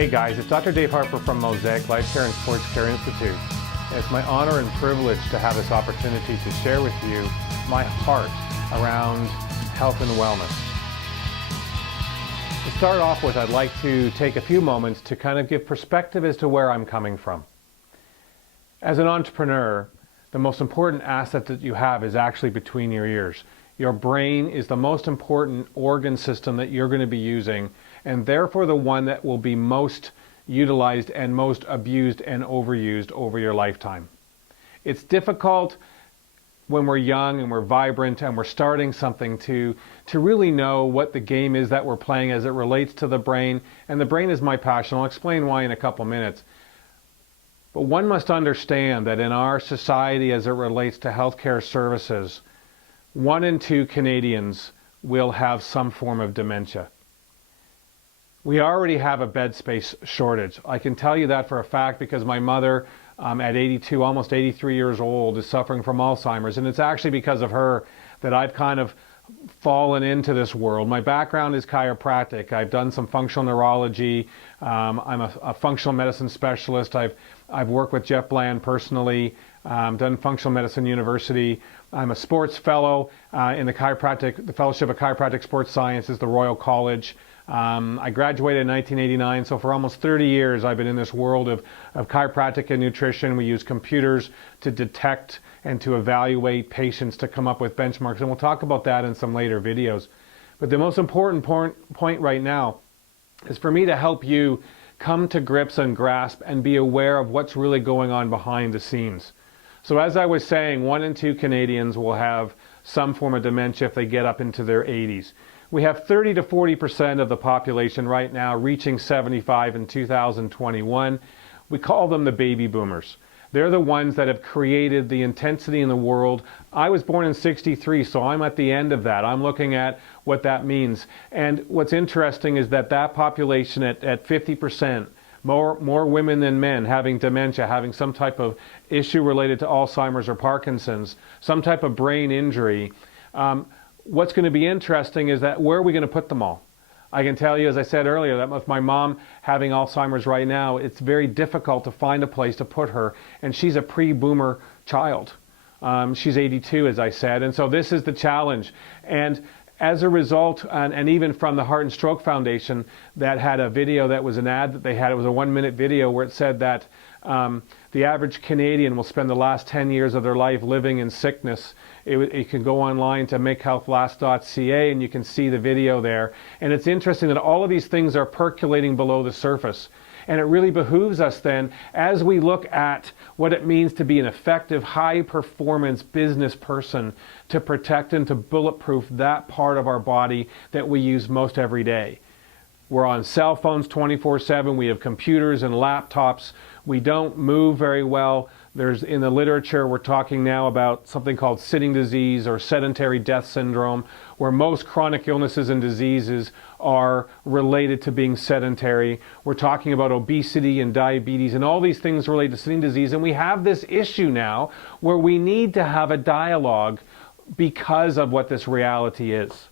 Hey guys, it's Dr. Dave Harper from M.O.S.A.I.C Life Care and Sports Care Institute. And it's my honor and privilege to have this opportunity to share with you my heart around health and wellness. To start off with, I'd like to take a few moments to kind of give perspective as to where I'm coming from. As an entrepreneur, the most important asset that you have is actually between your ears. Your brain is the most important organ system that you're going to be using, and therefore the one that will be most utilized and most abused and overused over your lifetime. It's difficult when we're young and we're vibrant and we're starting something to really know what the game is that we're playing as it relates to the brain. And the brain is my passion. I'll explain why in a couple minutes. But one must understand that in our society as it relates to healthcare services, 1 in 2 Canadians will have some form of dementia. We already have a bed space shortage. I can tell you that for a fact because my mother, at 82, almost 83 years old, is suffering from Alzheimer's. And it's actually because of her that I've kind of fallen into this world. My background is chiropractic. I've done some functional neurology. I'm a functional medicine specialist. I've worked with Jeff Bland personally, done functional medicine university. I'm a sports fellow in the Fellowship of Chiropractic Sports Sciences, the Royal College. I graduated in 1989, so for almost 30 years I've been in this world of chiropractic and nutrition. We use computers to detect and to evaluate patients to come up with benchmarks, and we'll talk about that in some later videos. But the most important point right now is for me to help you come to grips and grasp and be aware of what's really going on behind the scenes. So as I was saying, 1 in 2 Canadians will have some form of dementia if they get up into their 80s. We have 30 to 40% of the population right now reaching 75 in 2021. We call them the baby boomers. They're the ones that have created the intensity in the world. I was born in 63, so I'm at the end of that. I'm looking at what that means. And what's interesting is that population at 50%, more women than men having dementia, having some type of issue related to Alzheimer's or Parkinson's, some type of brain injury. What's going to be interesting is that where are we going to put them all? I can tell you, as I said earlier, that with my mom having Alzheimer's right now, it's very difficult to find a place to put her, and she's a pre-boomer child. She's 82, as I said, and so this is the challenge. And as a result, and even from the Heart and Stroke Foundation, that had a video that was an ad that they had. It was a 1-minute video where it said that the average Canadian will spend the last 10 years of their life living in sickness. You can go online to makehealthlast.ca and you can see the video there. And it's interesting that all of these things are percolating below the surface. And it really behooves us then, as we look at what it means to be an effective, high-performance business person, to protect and to bulletproof that part of our body that we use most every day. We're on cell phones 24/7. We have computers and laptops. We don't move very well. In the literature, we're talking now about something called sitting disease or sedentary death syndrome, where most chronic illnesses and diseases are related to being sedentary. We're talking about obesity and diabetes and all these things related to sitting disease. And we have this issue now where we need to have a dialogue because of what this reality is.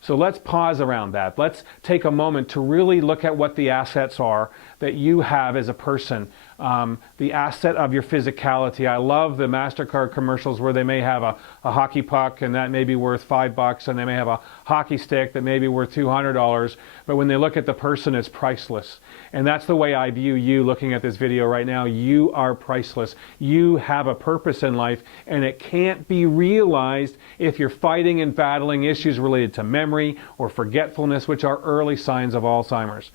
So let's pause around that. Let's take a moment to really look at what the assets are that you have as a person. The asset of your physicality. I love the MasterCard commercials where they may have a hockey puck and that may be worth $5, and they may have a hockey stick that may be worth $200, but when they look at the person, it's priceless. And that's the way I view you looking at this video right now. You are priceless. You have a purpose in life, and it can't be realized if you're fighting and battling issues related to memory or forgetfulness, which are early signs of Alzheimer's.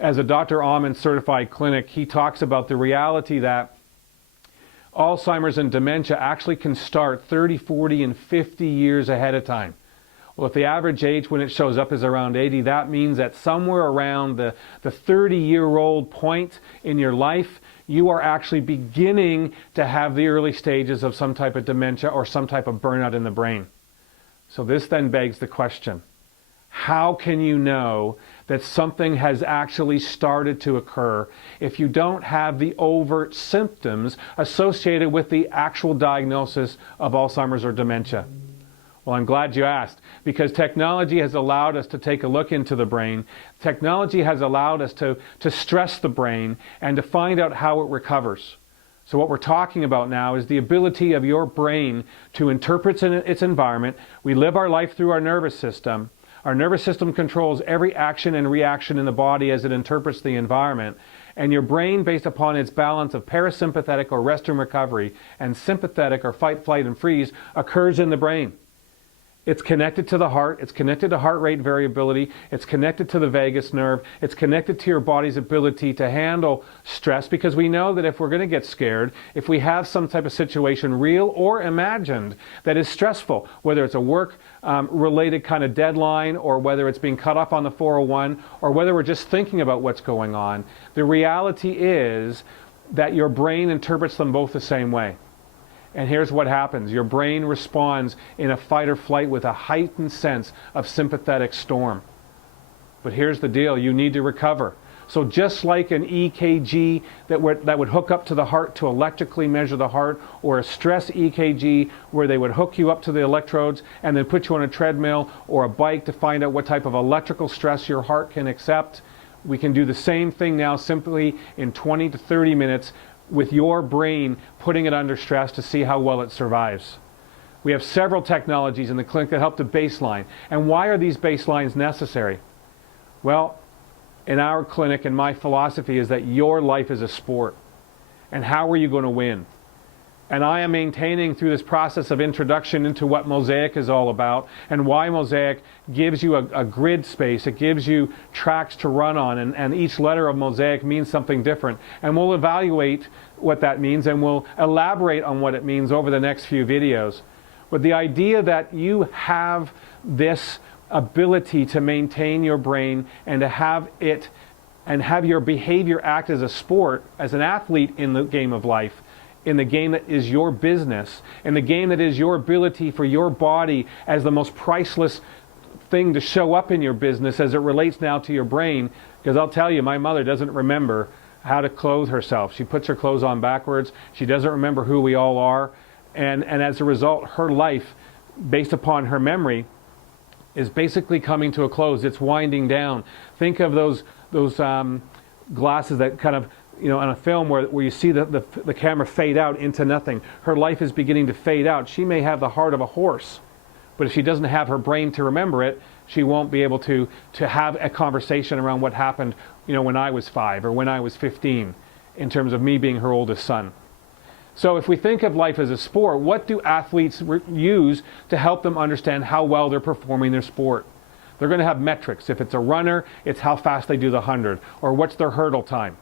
As a Dr. Amen certified clinic, he talks about the reality that Alzheimer's and dementia actually can start 30, 40, and 50 years ahead of time. Well, if the average age when it shows up is around 80, that means that somewhere around the 30-year-old point in your life, you are actually beginning to have the early stages of some type of dementia or some type of burnout in the brain. So this then begs the question, how can you know that something has actually started to occur if you don't have the overt symptoms associated with the actual diagnosis of Alzheimer's or dementia? Well, I'm glad you asked, because technology has allowed us to take a look into the brain. Technology has allowed us to stress the brain and to find out how it recovers. So what we're talking about now is the ability of your brain to interpret its environment. We live our life through our nervous system. Our nervous system controls every action and reaction in the body as it interprets the environment. And your brain, based upon its balance of parasympathetic or rest and recovery and sympathetic or fight, flight, and freeze, occurs in the brain. It's connected to the heart, it's connected to heart rate variability, it's connected to the vagus nerve, it's connected to your body's ability to handle stress, because we know that if we're going to get scared, if we have some type of situation, real or imagined, that is stressful, whether it's a work related kind of deadline, or whether it's being cut off on the 401, or whether we're just thinking about what's going on, the reality is that your brain interprets them both the same way. And here's what happens. Your brain responds in a fight or flight with a heightened sense of sympathetic storm. But here's the deal. You need to recover. So just like an EKG that would hook up to the heart to electrically measure the heart, or a stress EKG where they would hook you up to the electrodes and then put you on a treadmill or a bike to find out what type of electrical stress your heart can accept, we can do the same thing now simply in 20 to 30 minutes with your brain putting it under stress to see how well it survives. We have several technologies in the clinic that help to baseline. And why are these baselines necessary? Well, in our clinic, and my philosophy is that your life is a sport. And how are you going to win? And I am maintaining through this process of introduction into what M.O.S.A.I.C is all about, and why M.O.S.A.I.C gives you a grid space. It gives you tracks to run on, and each letter of M.O.S.A.I.C means something different. And we'll evaluate what that means, and we'll elaborate on what it means over the next few videos. But the idea that you have this ability to maintain your brain and to have it and have your behavior act as a sport, as an athlete in the game of life, in the game that is your business, in the game that is your ability for your body as the most priceless thing to show up in your business as it relates now to your brain. Because I'll tell you, my mother doesn't remember how to clothe herself. She puts her clothes on backwards. She doesn't remember who we all are. And as a result, her life, based upon her memory, is basically coming to a close. It's winding down. Think of those glasses that kind of, you know, on a film where you see the camera fade out into nothing. Her life is beginning to fade out. She may have the heart of a horse, but if she doesn't have her brain to remember it, she won't be able to have a conversation around what happened, you know, when I was 5 or when I was 15, in terms of me being her oldest son. So if we think of life as a sport, what do athletes use to help them understand how well they're performing their sport? They're going to have metrics. If it's a runner, it's how fast they do the 100, or what's their hurdle time.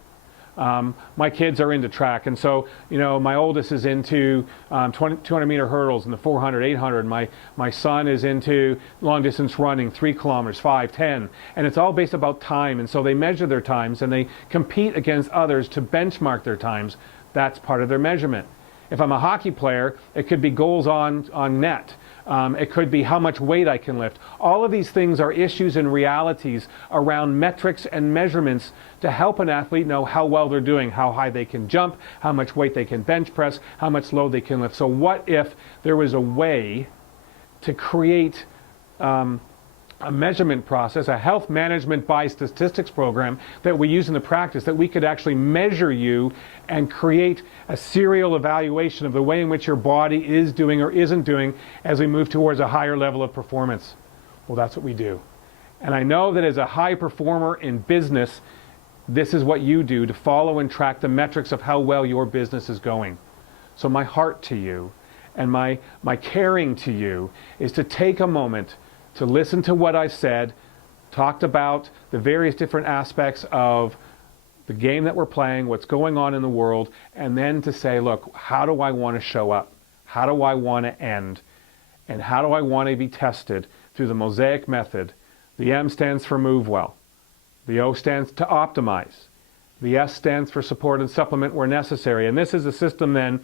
My kids are into track, and so, you know, my oldest is into 200 meter hurdles and the 400, 800. My son is into long distance running, 3 kilometers, 5, 10, and it's all based about time. And so they measure their times and they compete against others to benchmark their times. That's part of their measurement. If I'm a hockey player, it could be goals on net. It could be how much weight I can lift. All of these things are issues and realities around metrics and measurements to help an athlete know how well they're doing, how high they can jump, how much weight they can bench press, how much load they can lift. So what if there was a way to create a measurement process, a health management by statistics program that we use in the practice, that we could actually measure you and create a serial evaluation of the way in which your body is doing or isn't doing as we move towards a higher level of performance? Well, that's what we do. And I know that as a high performer in business, this is what you do to follow and track the metrics of how well your business is going. So my heart to you and my caring to you is to take a moment to listen to what I've said, talked about the various different aspects of the game that we're playing, what's going on in the world, and then to say, look, how do I want to show up? How do I want to end? And how do I want to be tested through the M.O.S.A.I.C method? The M stands for move well. The O stands to optimize. The S stands for support and supplement where necessary. And this is a system then,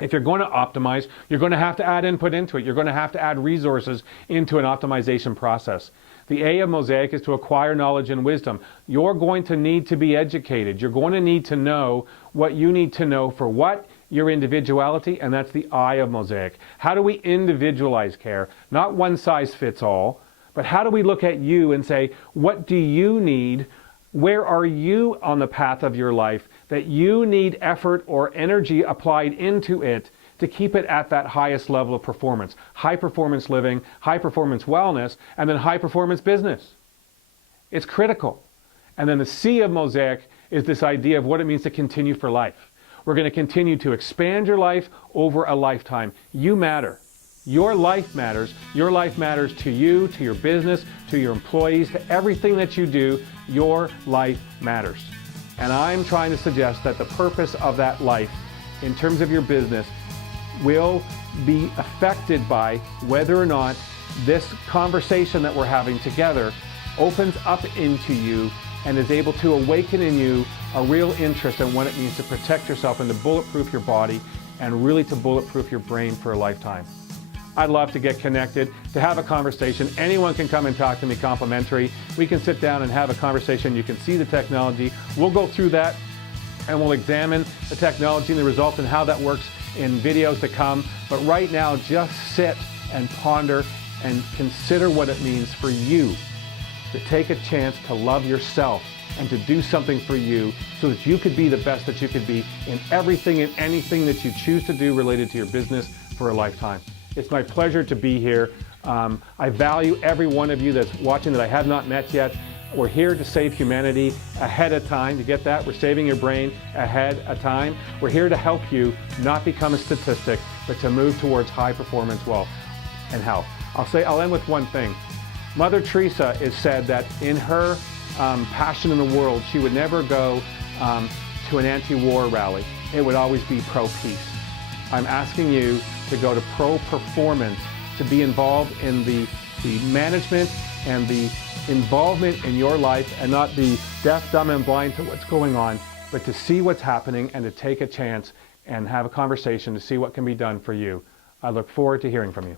if you're going to optimize, you're going to have to add input into it. You're going to have to add resources into an optimization process. The A of M.O.S.A.I.C is to acquire knowledge and wisdom. You're going to need to be educated. You're going to need to know what you need to know for what your individuality, and that's the I of Mosaic. How do we individualize care? Not one size fits all, but how do we look at you and say, what do you need? Where are you on the path of your life that you need effort or energy applied into it to keep it at that highest level of performance? High performance living, high performance wellness, and then high performance business. It's critical. And then the C of Mosaic is this idea of what it means to continue for life. We're going to continue to expand your life over a lifetime. You matter. Your life matters. Your life matters to you, to your business, to your employees, to everything that you do. Your life matters. And I'm trying to suggest that the purpose of that life, in terms of your business, will be affected by whether or not this conversation that we're having together opens up into you and is able to awaken in you a real interest in what it means to protect yourself and to bulletproof your body and really to bulletproof your brain for a lifetime. I'd love to get connected, to have a conversation. Anyone can come and talk to me complimentary. We can sit down and have a conversation. You can see the technology. We'll go through that and we'll examine the technology and the results and how that works in videos to come. But right now, just sit and ponder and consider what it means for you to take a chance to love yourself and to do something for you so that you could be the best that you could be in everything and anything that you choose to do related to your business for a lifetime. It's my pleasure to be here. I value every one of you that's watching that I have not met yet. We're here to save humanity ahead of time. You get that? We're saving your brain ahead of time. We're here to help you not become a statistic, but to move towards high performance, wealth, and health. I'll end with one thing. Mother Teresa is said that in her passion in the world, she would never go to an anti-war rally. It would always be pro-peace. I'm asking you to go to pro-performance, to be involved in the management and the involvement in your life and not be deaf, dumb, and blind to what's going on, but to see what's happening and to take a chance and have a conversation to see what can be done for you. I look forward to hearing from you.